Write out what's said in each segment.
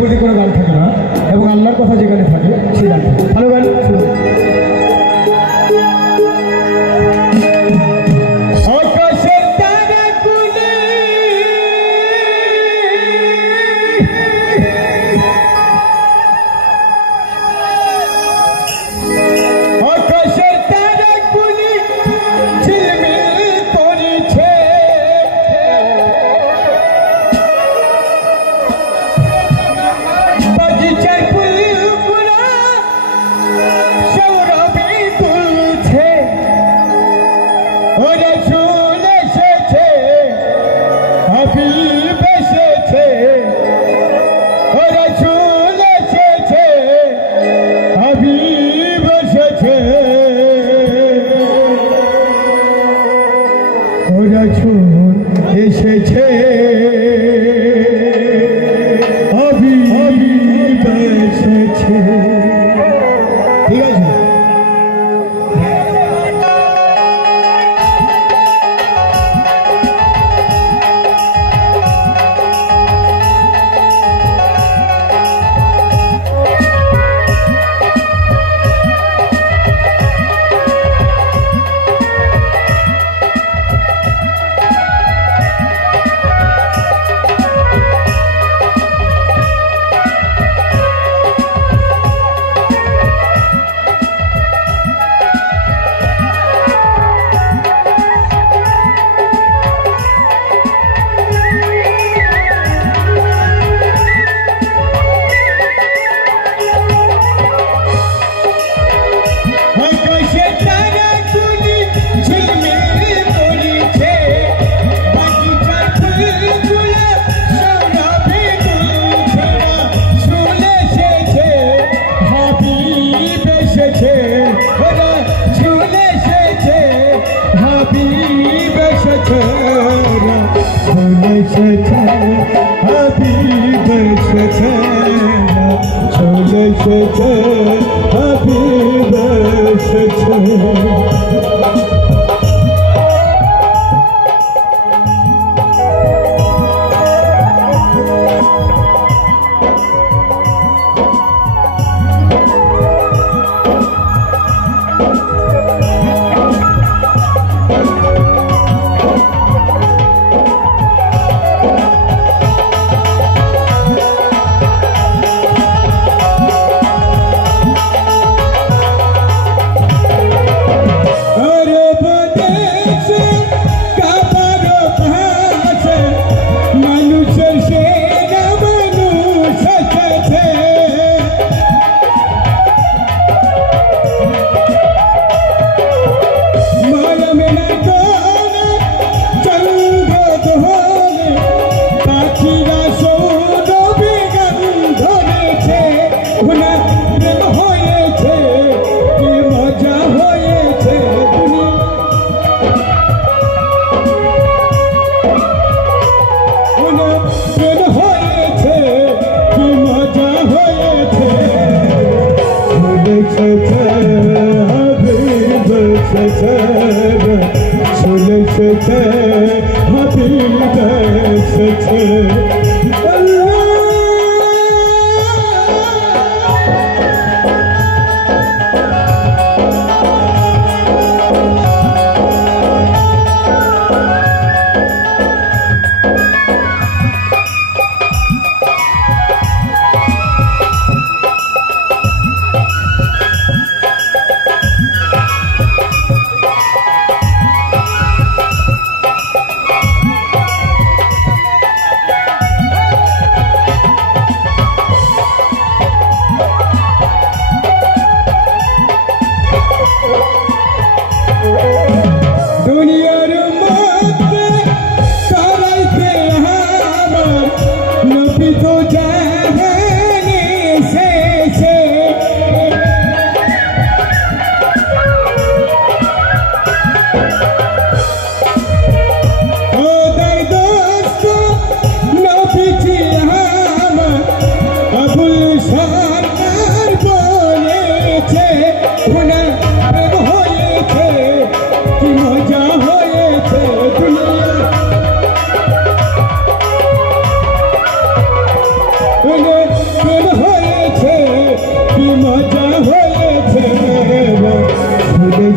প্রতি কোনো গান থাকে না এবং আল্লাহর কথা যেখানে থাকে সেই গান থাকে। ভালো গান শুনুন।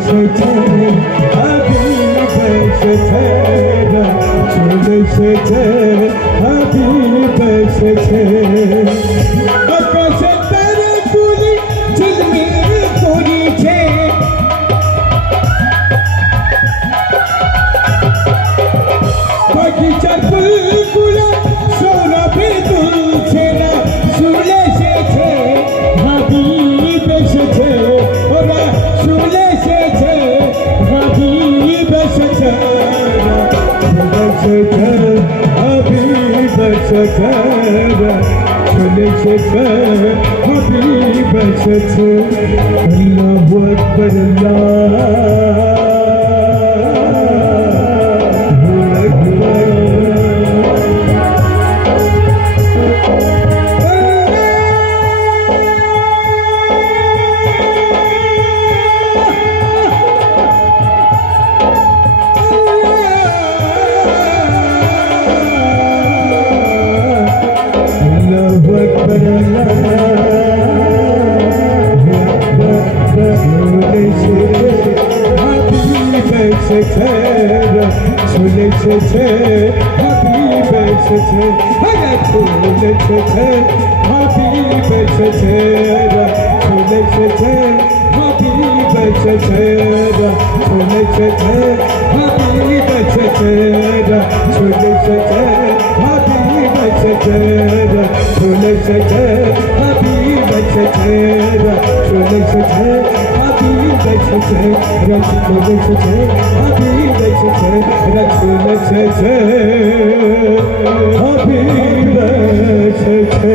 বেসেছে হাবিব এসেছে চলে এসেছে হাবিব এসেছে আকাশে তারা ফুলি ঝিলমিল করিছে বাগিচার ফুলগুলো সৌরভে দুলছে না চলে এসেছে হাবিব এসেছে ওরা চলে এসেছে হাবিব এসেছে হাবিব এসেছে চলে এসেছে হাবিব এসেছে আল্লাহু আকবার চলে এসেছে হাবিব এসেছে চলে এসেছে হাবিব এসেছে চলে এসেছে হাবিব এসেছে চলে এসেছে হাবিব এসেছে চলে এসেছে হাবিব এসেছে চলে এসেছে হাবিব এসেছে চলে এসেছে হাবিব এসেছে চলে এসেছে হাবিব এসেছে চলে এসেছে হাবিব এসেছে